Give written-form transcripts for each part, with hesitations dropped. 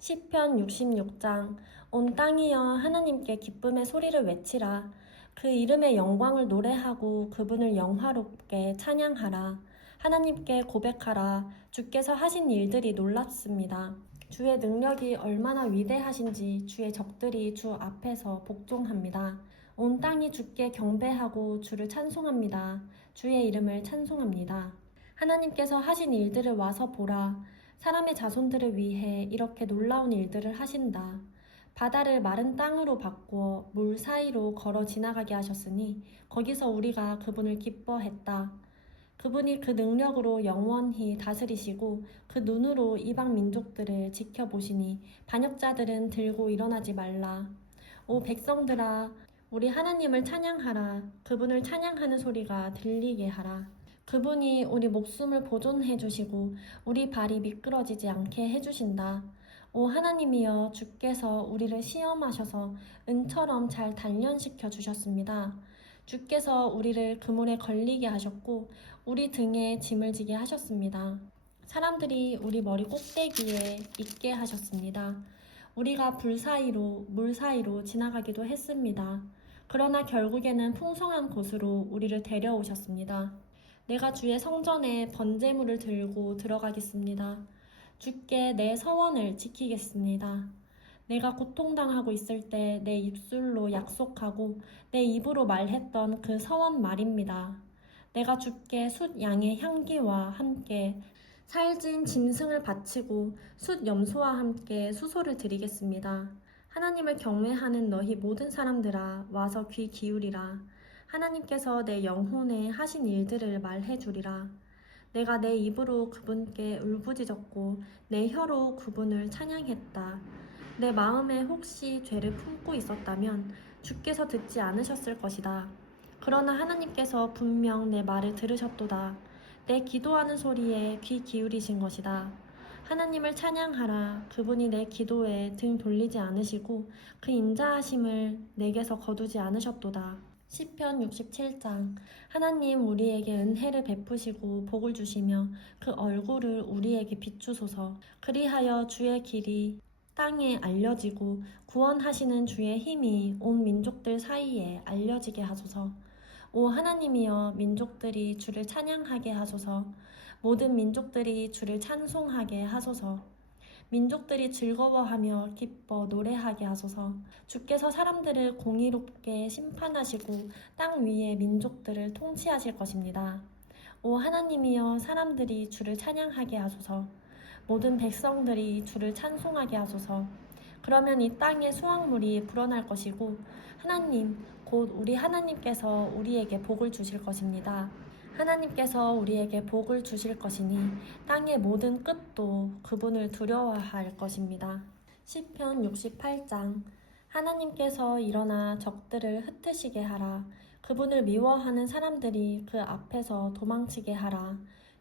시편 66장. 온 땅이여 하나님께 기쁨의 소리를 외치라. 그 이름의 영광을 노래하고 그분을 영화롭게 찬양하라. 하나님께 고백하라. 주께서 하신 일들이 놀랍습니다. 주의 능력이 얼마나 위대하신지 주의 적들이 주 앞에서 복종합니다. 온 땅이 주께 경배하고 주를 찬송합니다. 주의 이름을 찬송합니다. 하나님께서 하신 일들을 와서 보라. 사람의 자손들을 위해 이렇게 놀라운 일들을 하신다. 바다를 마른 땅으로 바꾸어 물 사이로 걸어 지나가게 하셨으니 거기서 우리가 그분을 기뻐했다. 그분이 그 능력으로 영원히 다스리시고 그 눈으로 이방 민족들을 지켜보시니 반역자들은 들고 일어나지 말라. 오 백성들아, 우리 하나님을 찬양하라. 그분을 찬양하는 소리가 들리게 하라. 그분이 우리 목숨을 보존해 주시고 우리 발이 미끄러지지 않게 해주신다. 오 하나님이여, 주께서 우리를 시험하셔서 은처럼 잘 단련시켜 주셨습니다. 주께서 우리를 그물에 걸리게 하셨고 우리 등에 짐을 지게 하셨습니다. 사람들이 우리 머리 꼭대기에 있게 하셨습니다. 우리가 불 사이로 물 사이로 지나가기도 했습니다. 그러나 결국에는 풍성한 곳으로 우리를 데려오셨습니다. 내가 주의 성전에 번제물을 들고 들어가겠습니다. 주께 내 서원을 지키겠습니다. 내가 고통당하고 있을 때 내 입술로 약속하고 내 입으로 말했던 그 서원 말입니다. 내가 주께 숫 양의 향기와 함께 살진 짐승을 바치고 숫 염소와 함께 수소를 드리겠습니다. 하나님을 경외하는 너희 모든 사람들아, 와서 귀 기울이라. 하나님께서 내 영혼에 하신 일들을 말해주리라. 내가 내 입으로 그분께 울부짖었고 내 혀로 그분을 찬양했다. 내 마음에 혹시 죄를 품고 있었다면 주께서 듣지 않으셨을 것이다. 그러나 하나님께서 분명 내 말을 들으셨도다. 내 기도하는 소리에 귀 기울이신 것이다. 하나님을 찬양하라. 그분이 내 기도에 등 돌리지 않으시고 그 인자하심을 내게서 거두지 않으셨도다. 시편 67장. 하나님 우리에게 은혜를 베푸시고 복을 주시며 그 얼굴을 우리에게 비추소서. 그리하여 주의 길이 땅에 알려지고 구원하시는 주의 힘이 온 민족들 사이에 알려지게 하소서. 오 하나님이여, 민족들이 주를 찬양하게 하소서. 모든 민족들이 주를 찬송하게 하소서. 민족들이 즐거워하며 기뻐 노래하게 하소서. 주께서 사람들을 공의롭게 심판하시고 땅 위의 민족들을 통치하실 것입니다. 오 하나님이여, 사람들이 주를 찬양하게 하소서. 모든 백성들이 주를 찬송하게 하소서. 그러면 이 땅에 수확물이 불어날 것이고 하나님, 곧 우리 하나님께서 우리에게 복을 주실 것입니다. 하나님께서 우리에게 복을 주실 것이니 땅의 모든 끝도 그분을 두려워할 것입니다. 시편 68장. 하나님께서 일어나 적들을 흩으시게 하라. 그분을 미워하는 사람들이 그 앞에서 도망치게 하라.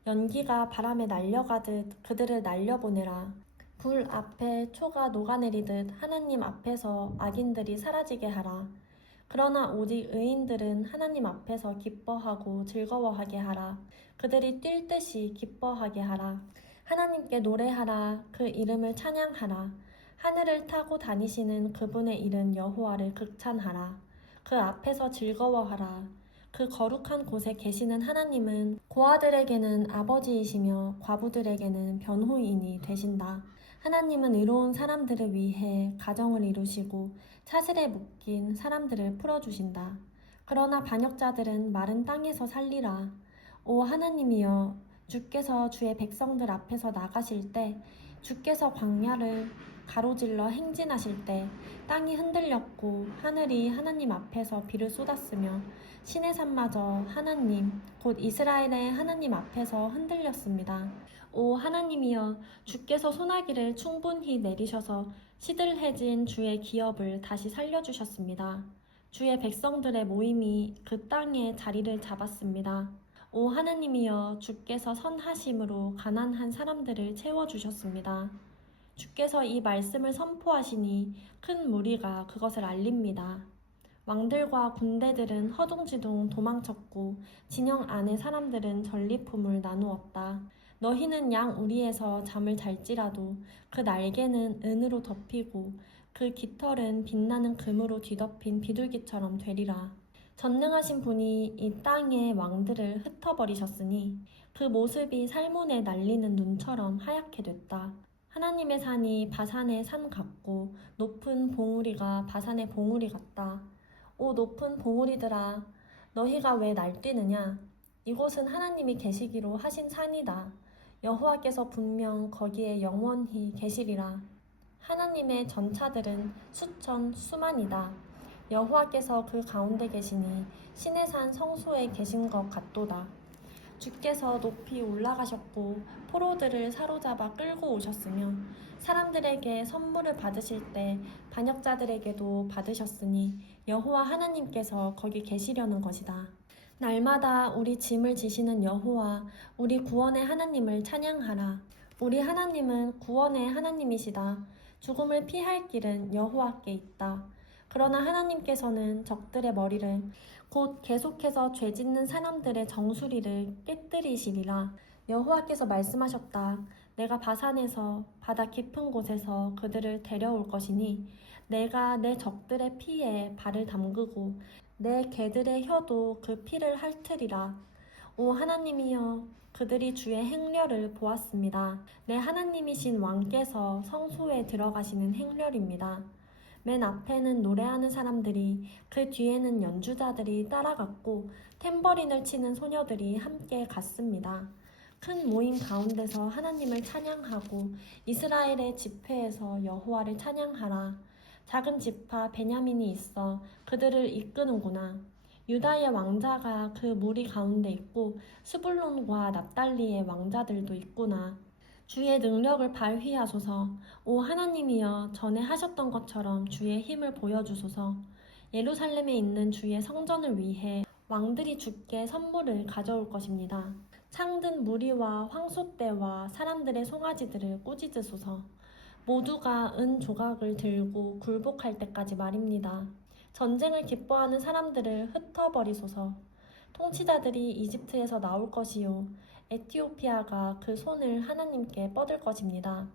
연기가 바람에 날려가듯 그들을 날려보내라. 불 앞에 초가 녹아내리듯 하나님 앞에서 악인들이 사라지게 하라. 그러나 오직 의인들은 하나님 앞에서 기뻐하고 즐거워하게 하라. 그들이 뛸 듯이 기뻐하게 하라. 하나님께 노래하라. 그 이름을 찬양하라. 하늘을 타고 다니시는 그분의 이른 여호와를 극찬하라. 그 앞에서 즐거워하라. 그 거룩한 곳에 계시는 하나님은 고아들에게는 아버지이시며 과부들에게는 변호인이 되신다. 하나님은 의로운 사람들을 위해 가정을 이루시고 차슬에 묶인 사람들을 풀어주신다. 그러나 반역자들은 마른 땅에서 살리라. 오 하나님이여, 주께서 주의 백성들 앞에서 나가실 때, 주께서 광야를 가로질러 행진하실 때 땅이 흔들렸고 하늘이 하나님 앞에서 비를 쏟았으며 신의 산마저 하나님 곧 이스라엘의 하나님 앞에서 흔들렸습니다. 오 하나님이여, 주께서 소나기를 충분히 내리셔서 시들해진 주의 기업을 다시 살려주셨습니다. 주의 백성들의 모임이 그 땅에 자리를 잡았습니다. 오 하나님이여, 주께서 선하심으로 가난한 사람들을 채워주셨습니다. 주께서 이 말씀을 선포하시니 큰 무리가 그것을 알립니다. 왕들과 군대들은 허둥지둥 도망쳤고 진영 안의 사람들은 전리품을 나누었다. 너희는 양 우리에서 잠을 잘지라도 그 날개는 은으로 덮이고 그 깃털은 빛나는 금으로 뒤덮인 비둘기처럼 되리라. 전능하신 분이 이 땅의 왕들을 흩어버리셨으니 그 모습이 살몬에 날리는 눈처럼 하얗게 됐다. 하나님의 산이 바산의 산 같고 높은 봉우리가 바산의 봉우리 같다. 오 높은 봉우리들아, 너희가 왜 날뛰느냐? 이곳은 하나님이 계시기로 하신 산이다. 여호와께서 분명 거기에 영원히 계시리라. 하나님의 전차들은 수천 수만이다. 여호와께서 그 가운데 계시니 신의 산 성소에 계신 것 같도다. 주께서 높이 올라가셨고 포로들을 사로잡아 끌고 오셨으며 사람들에게 선물을 받으실 때 반역자들에게도 받으셨으니 여호와 하나님께서 거기 계시려는 것이다. 날마다 우리 짐을 지시는 여호와 우리 구원의 하나님을 찬양하라. 우리 하나님은 구원의 하나님이시다. 죽음을 피할 길은 여호와께 있다. 그러나 하나님께서는 적들의 머리를 곧 계속해서 죄짓는 사람들의 정수리를 깨뜨리시리라. 여호와께서 말씀하셨다. 내가 바산에서 바다 깊은 곳에서 그들을 데려올 것이니 내가 내 적들의 피에 발을 담그고 내 개들의 혀도 그 피를 핥으리라. 오 하나님이여, 그들이 주의 행렬을 보았습니다. 내 하나님이신 왕께서 성소에 들어가시는 행렬입니다. 맨 앞에는 노래하는 사람들이, 그 뒤에는 연주자들이 따라갔고 탬버린을 치는 소녀들이 함께 갔습니다. 큰 모임 가운데서 하나님을 찬양하고 이스라엘의 집회에서 여호와를 찬양하라. 작은 지파 베냐민이 있어 그들을 이끄는구나. 유다의 왕자가 그 무리 가운데 있고 스불론과 납달리의 왕자들도 있구나. 주의 능력을 발휘하소서. 오 하나님이여, 전에 하셨던 것처럼 주의 힘을 보여주소서. 예루살렘에 있는 주의 성전을 위해 왕들이 주께 선물을 가져올 것입니다. 창든 무리와 황소떼와 사람들의 송아지들을 꾸짖으소서. 모두가 은 조각을 들고 굴복할 때까지 말입니다. 전쟁을 기뻐하는 사람들을 흩어버리소서. 통치자들이 이집트에서 나올 것이요 에티오피아가 그 손을 하나님께 뻗을 것입니다.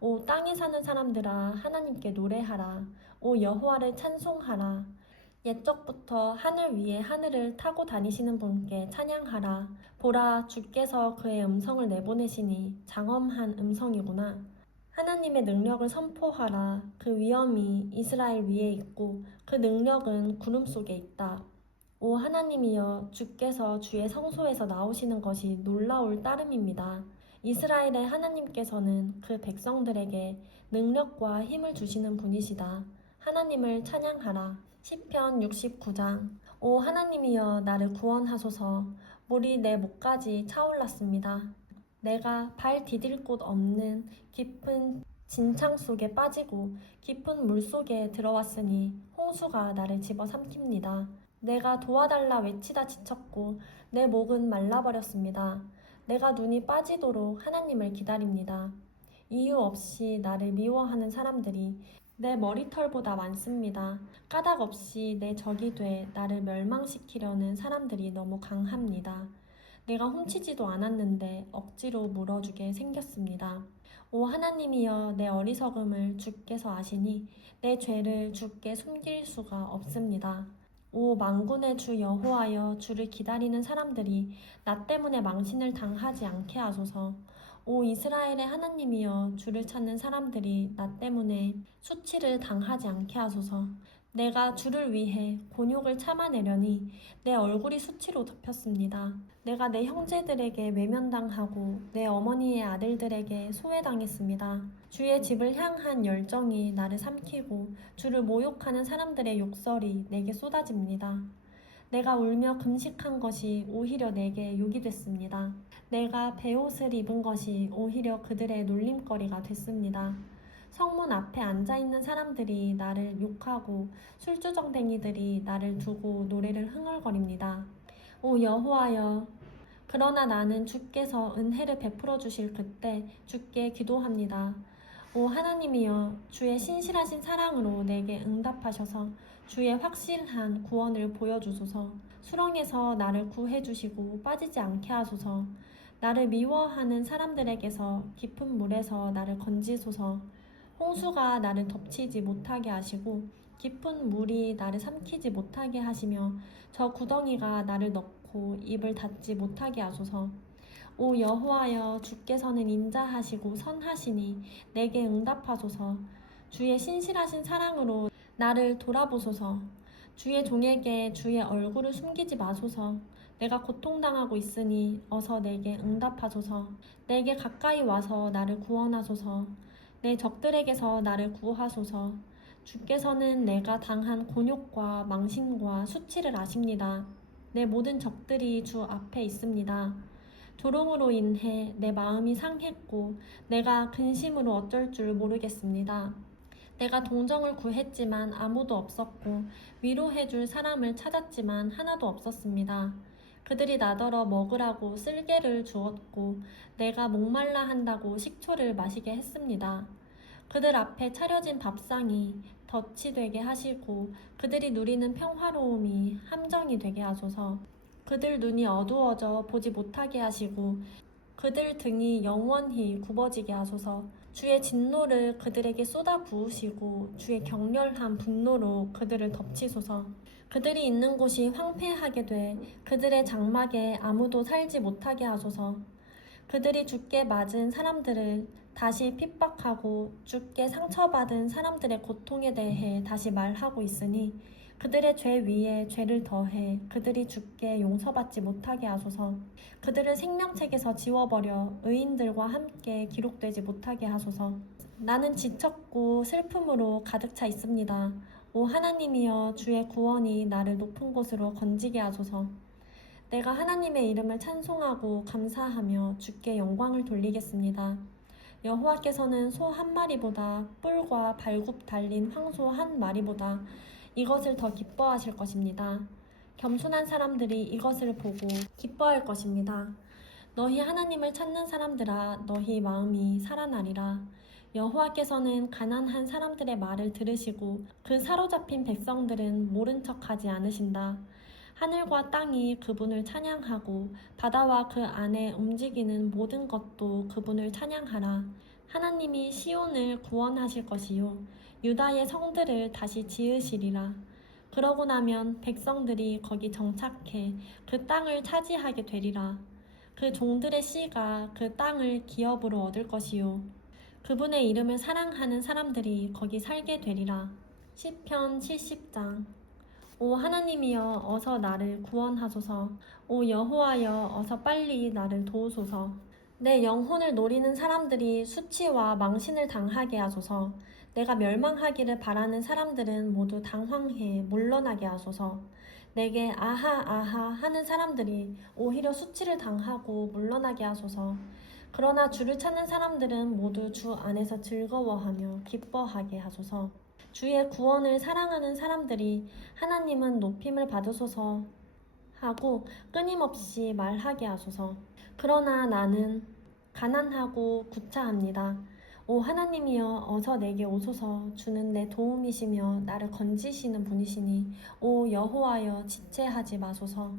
오 땅에 사는 사람들아, 하나님께 노래하라. 오 여호와를 찬송하라. 옛적부터 하늘 위에 하늘을 타고 다니시는 분께 찬양하라. 보라, 주께서 그의 음성을 내보내시니 장엄한 음성이구나. 하나님의 능력을 선포하라. 그 위엄이 이스라엘 위에 있고 그 능력은 구름 속에 있다. 오 하나님이여, 주께서 주의 성소에서 나오시는 것이 놀라울 따름입니다. 이스라엘의 하나님께서는 그 백성들에게 능력과 힘을 주시는 분이시다. 하나님을 찬양하라. 시편 69장. 오 하나님이여, 나를 구원하소서. 물이 내 목까지 차올랐습니다. 내가 발 디딜 곳 없는 깊은 진창 속에 빠지고 깊은 물 속에 들어왔으니 홍수가 나를 집어삼킵니다. 내가 도와달라 외치다 지쳤고 내 목은 말라버렸습니다. 내가 눈이 빠지도록 하나님을 기다립니다. 이유 없이 나를 미워하는 사람들이 내 머리털보다 많습니다. 까닭 없이 내 적이 돼 나를 멸망시키려는 사람들이 너무 강합니다. 내가 훔치지도 않았는데 억지로 물어주게 생겼습니다. 오 하나님이여, 내 어리석음을 주께서 아시니 내 죄를 주께 숨길 수가 없습니다. 오 만군의 주 여호와여, 주를 기다리는 사람들이 나 때문에 망신을 당하지 않게 하소서. 오 이스라엘의 하나님이여, 주를 찾는 사람들이 나 때문에 수치를 당하지 않게 하소서. 내가 주를 위해 곤욕을 참아내려니 내 얼굴이 수치로 덮였습니다. 내가 내 형제들에게 외면당하고 내 어머니의 아들들에게 소외당했습니다. 주의 집을 향한 열정이 나를 삼키고 주를 모욕하는 사람들의 욕설이 내게 쏟아집니다. 내가 울며 금식한 것이 오히려 내게 욕이 됐습니다. 내가 베옷을 입은 것이 오히려 그들의 놀림거리가 됐습니다. 성문 앞에 앉아있는 사람들이 나를 욕하고 술주정뱅이들이 나를 두고 노래를 흥얼거립니다. 오 여호와여, 그러나 나는 주께서 은혜를 베풀어 주실 그때 주께 기도합니다. 오 하나님이여, 주의 신실하신 사랑으로 내게 응답하셔서 주의 확실한 구원을 보여주소서. 수렁에서 나를 구해주시고 빠지지 않게 하소서. 나를 미워하는 사람들에게서 깊은 물에서 나를 건지소서. 홍수가 나를 덮치지 못하게 하시고 깊은 물이 나를 삼키지 못하게 하시며 저 구덩이가 나를 넣고 입을 닫지 못하게 하소서. 오 여호와여, 주께서는 인자하시고 선하시니 내게 응답하소서. 주의 신실하신 사랑으로 나를 돌아보소서. 주의 종에게 주의 얼굴을 숨기지 마소서. 내가 고통당하고 있으니 어서 내게 응답하소서. 내게 가까이 와서 나를 구원하소서. 내 적들에게서 나를 구하소서. 주께서는 내가 당한 곤욕과 망신과 수치를 아십니다. 내 모든 적들이 주 앞에 있습니다. 조롱으로 인해 내 마음이 상했고 내가 근심으로 어쩔 줄 모르겠습니다. 내가 동정을 구했지만 아무도 없었고 위로해줄 사람을 찾았지만 하나도 없었습니다. 그들이 나더러 먹으라고 쓸개를 주었고 내가 목말라 한다고 식초를 마시게 했습니다. 그들 앞에 차려진 밥상이 덫이 되게 하시고 그들이 누리는 평화로움이 함정이 되게 하소서. 그들 눈이 어두워져 보지 못하게 하시고 그들 등이 영원히 굽어지게 하소서. 주의 진노를 그들에게 쏟아 부으시고 주의 격렬한 분노로 그들을 덮치소서. 그들이 있는 곳이 황폐하게 돼 그들의 장막에 아무도 살지 못하게 하소서. 그들이 주께 맞은 사람들을 다시 핍박하고 주께 상처받은 사람들의 고통에 대해 다시 말하고 있으니 그들의 죄 위에 죄를 더해 그들이 주께 용서받지 못하게 하소서. 그들을 생명책에서 지워버려 의인들과 함께 기록되지 못하게 하소서. 나는 지쳤고 슬픔으로 가득 차 있습니다. 오 하나님이여, 주의 구원이 나를 높은 곳으로 건지게 하소서. 내가 하나님의 이름을 찬송하고 감사하며 주께 영광을 돌리겠습니다. 여호와께서는 소 한 마리보다 뿔과 발굽 달린 황소 한 마리보다 이것을 더 기뻐하실 것입니다. 겸손한 사람들이 이것을 보고 기뻐할 것입니다. 너희 하나님을 찾는 사람들아, 너희 마음이 살아나리라. 여호와께서는 가난한 사람들의 말을 들으시고 그 사로잡힌 백성들은 모른 척하지 않으신다. 하늘과 땅이 그분을 찬양하고 바다와 그 안에 움직이는 모든 것도 그분을 찬양하라. 하나님이 시온을 구원하실 것이요 유다의 성들을 다시 지으시리라. 그러고 나면 백성들이 거기 정착해 그 땅을 차지하게 되리라. 그 종들의 씨가 그 땅을 기업으로 얻을 것이요 그분의 이름을 사랑하는 사람들이 거기 살게 되리라. 시편 70장. 오 하나님이여, 어서 나를 구원하소서. 오 여호와여, 어서 빨리 나를 도우소서. 내 영혼을 노리는 사람들이 수치와 망신을 당하게 하소서. 내가 멸망하기를 바라는 사람들은 모두 당황해 물러나게 하소서. 내게 아하 아하 하는 사람들이 오히려 수치를 당하고 물러나게 하소서. 그러나 주를 찾는 사람들은 모두 주 안에서 즐거워하며 기뻐하게 하소서. 주의 구원을 사랑하는 사람들이 하나님은 높임을 받으소서 하고 끊임없이 말하게 하소서. 그러나 나는 가난하고 구차합니다. 오 하나님이여, 어서 내게 오소서. 주는 내 도움이시며 나를 건지시는 분이시니 오 여호와여, 지체하지 마소서.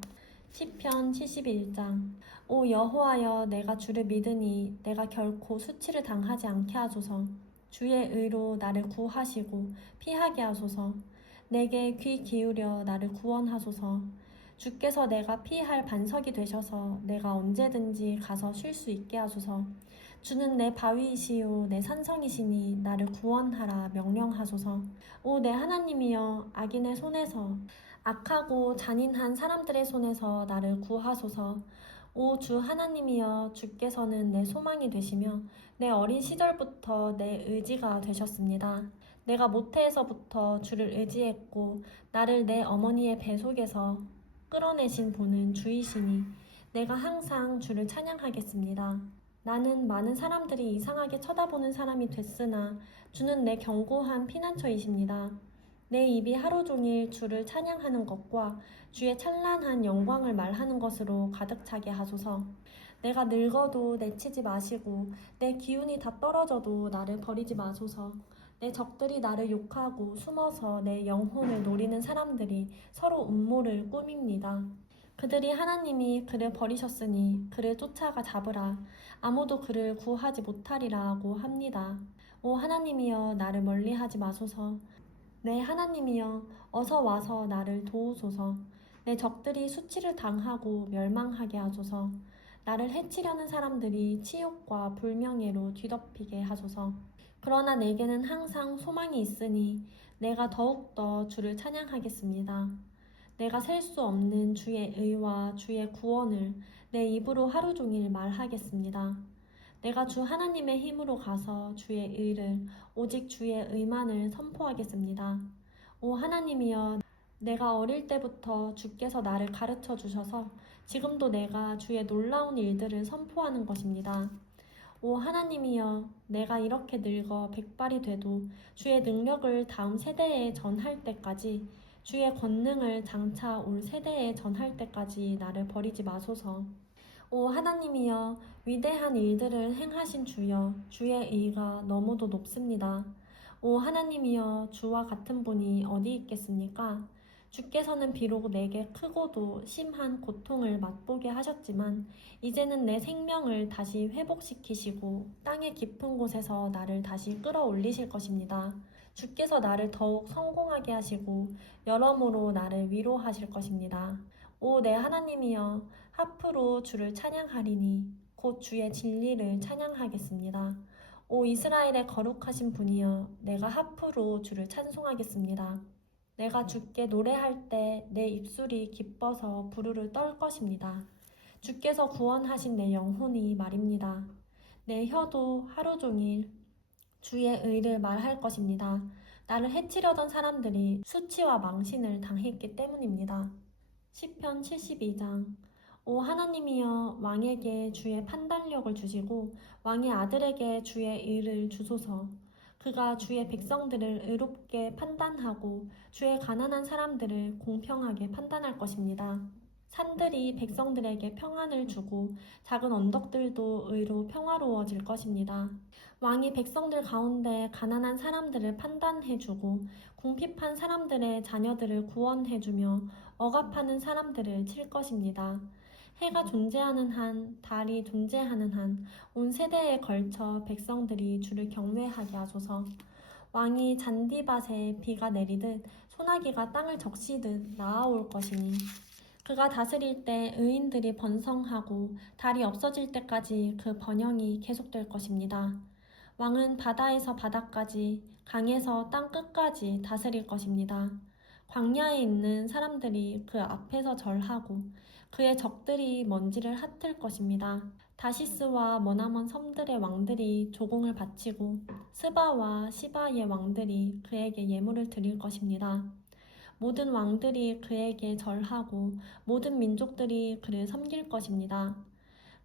시편 71장. 오 여호와여, 내가 주를 믿으니 내가 결코 수치를 당하지 않게 하소서. 주의 의로 나를 구하시고 피하게 하소서. 내게 귀 기울여 나를 구원하소서. 주께서 내가 피할 반석이 되셔서 내가 언제든지 가서 쉴 수 있게 하소서. 주는 내 바위이시요 내 산성이시니 나를 구원하라 명령하소서. 오 내 하나님이여, 악인의 손에서 악하고 잔인한 사람들의 손에서 나를 구하소서. 오 주 하나님이여, 주께서는 내 소망이 되시며 내 어린 시절부터 내 의지가 되셨습니다. 내가 모태에서부터 주를 의지했고 나를 내 어머니의 배 속에서 끌어내신 분은 주이시니 내가 항상 주를 찬양하겠습니다. 나는 많은 사람들이 이상하게 쳐다보는 사람이 됐으나 주는 내 견고한 피난처이십니다. 내 입이 하루 종일 주를 찬양하는 것과 주의 찬란한 영광을 말하는 것으로 가득 차게 하소서. 내가 늙어도 내치지 마시고 내 기운이 다 떨어져도 나를 버리지 마소서. 내 적들이 나를 욕하고 숨어서 내 영혼을 노리는 사람들이 서로 음모를 꾸밉니다. 그들이 하나님이 그를 버리셨으니 그를 쫓아가 잡으라. 아무도 그를 구하지 못하리라고 합니다. 오 하나님이여 나를 멀리하지 마소서. 내 하나님이여 어서 와서 나를 도우소서. 내 적들이 수치를 당하고 멸망하게 하소서. 나를 해치려는 사람들이 치욕과 불명예로 뒤덮이게 하소서. 그러나 내게는 항상 소망이 있으니 내가 더욱더 주를 찬양하겠습니다. 내가 셀 수 없는 주의 의와 주의 구원을 내 입으로 하루 종일 말하겠습니다. 내가 주 하나님의 힘으로 가서 주의 의를 오직 주의 의만을 선포하겠습니다. 오 하나님이여 내가 어릴 때부터 주께서 나를 가르쳐 주셔서 지금도 내가 주의 놀라운 일들을 선포하는 것입니다. 오 하나님이여 내가 이렇게 늙어 백발이 돼도 주의 능력을 다음 세대에 전할 때까지 주의 권능을 장차 올 세대에 전할 때까지 나를 버리지 마소서. 오 하나님이여 위대한 일들을 행하신 주여 주의 의가 너무도 높습니다. 오 하나님이여 주와 같은 분이 어디 있겠습니까? 주께서는 비록 내게 크고도 심한 고통을 맛보게 하셨지만 이제는 내 생명을 다시 회복시키시고 땅의 깊은 곳에서 나를 다시 끌어올리실 것입니다. 주께서 나를 더욱 성공하게 하시고 여러모로 나를 위로하실 것입니다. 오 내 하나님이여 하프로 주를 찬양하리니 곧 주의 진리를 찬양하겠습니다. 오 이스라엘의 거룩하신 분이여 내가 하프로 주를 찬송하겠습니다. 내가 주께 노래할 때 내 입술이 기뻐서 부르르 떨 것입니다. 주께서 구원하신 내 영혼이 말입니다. 내 혀도 하루 종일 주의 의를 말할 것입니다. 나를 해치려던 사람들이 수치와 망신을 당했기 때문입니다. 시편 72장 오 하나님이여 왕에게 주의 판단력을 주시고 왕의 아들에게 주의 의를 주소서. 그가 주의 백성들을 의롭게 판단하고 주의 가난한 사람들을 공평하게 판단할 것입니다. 산들이 백성들에게 평안을 주고 작은 언덕들도 의로 평화로워질 것입니다. 왕이 백성들 가운데 가난한 사람들을 판단해주고 궁핍한 사람들의 자녀들을 구원해주며 억압하는 사람들을 칠 것입니다. 해가 존재하는 한, 달이 존재하는 한, 온 세대에 걸쳐 백성들이 주를 경외하게 하소서. 왕이 잔디밭에 비가 내리듯 소나기가 땅을 적시듯 나아올 것이니 그가 다스릴 때 의인들이 번성하고 달이 없어질 때까지 그 번영이 계속될 것입니다. 왕은 바다에서 바다까지, 강에서 땅 끝까지 다스릴 것입니다. 광야에 있는 사람들이 그 앞에서 절하고 그의 적들이 먼지를 핫을 것입니다. 다시스와 머나먼 섬들의 왕들이 조공을 바치고 스바와 시바의 왕들이 그에게 예물을 드릴 것입니다. 모든 왕들이 그에게 절하고 모든 민족들이 그를 섬길 것입니다.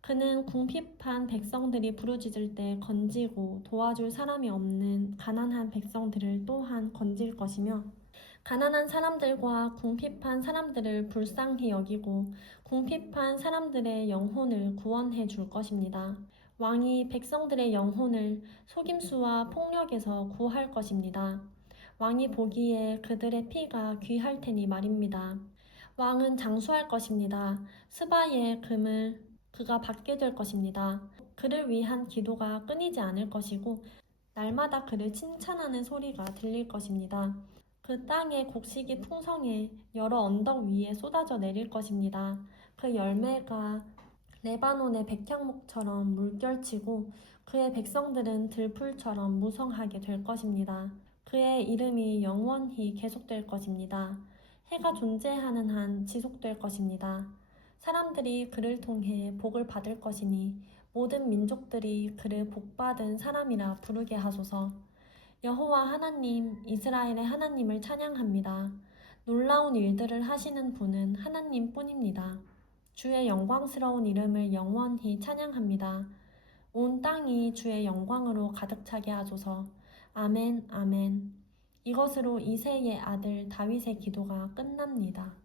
그는 궁핍한 백성들이 부르짖을 때 건지고 도와줄 사람이 없는 가난한 백성들을 또한 건질 것이며 가난한 사람들과 궁핍한 사람들을 불쌍히 여기고 궁핍한 사람들의 영혼을 구원해 줄 것입니다. 왕이 백성들의 영혼을 속임수와 폭력에서 구할 것입니다. 왕이 보기에 그들의 피가 귀할 테니 말입니다. 왕은 장수할 것입니다. 스바의 금을 그가 받게 될 것입니다. 그를 위한 기도가 끊이지 않을 것이고 날마다 그를 칭찬하는 소리가 들릴 것입니다. 그 땅의 곡식이 풍성해 여러 언덕 위에 쏟아져 내릴 것입니다. 그 열매가 레바논의 백향목처럼 물결치고 그의 백성들은 들풀처럼 무성하게 될 것입니다. 그의 이름이 영원히 계속될 것입니다. 해가 존재하는 한 지속될 것입니다. 사람들이 그를 통해 복을 받을 것이니 모든 민족들이 그를 복받은 사람이라 부르게 하소서. 여호와 하나님, 이스라엘의 하나님을 찬양합니다. 놀라운 일들을 하시는 분은 하나님뿐입니다. 주의 영광스러운 이름을 영원히 찬양합니다. 온 땅이 주의 영광으로 가득 차게 하소서. 아멘, 아멘. 이것으로 이새의 아들 다윗의 기도가 끝납니다.